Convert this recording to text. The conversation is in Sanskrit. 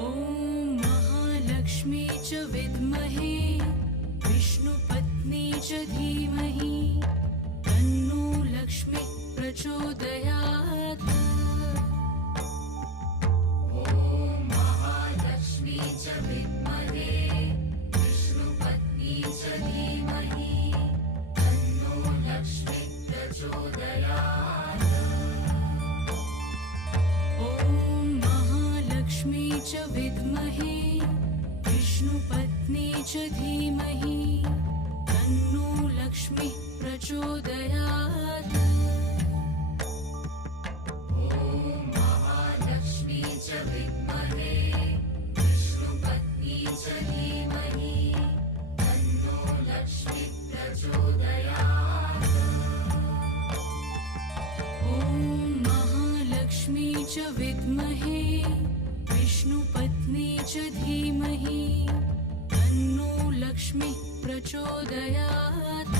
ॐ महालक्ष्मी च विद्महे विष्णुपत्नी च धीमहि तन्नो लक्ष्मी प्रचोदयात्। ॐ महालक्ष्मी च विद्महे विष्णुपत्नी च धीमहि तन्नो लक्ष्मी प्रचोदयात्। ॐ महालक्ष्मी च विद्महे विष्णुपत्नी च धीमहि तन्नो लक्ष्मी प्रचोदयात्। ॐ महालक्ष्मी च विद्महे विष्णुपत्नी च धीमहि तन्नो लक्ष्मी प्रचोदयात्। ॐ महालक्ष्मी च विद्महे विष्णुपत्नी च धीमहि तन्नो लक्ष्मी प्रचोदयात्।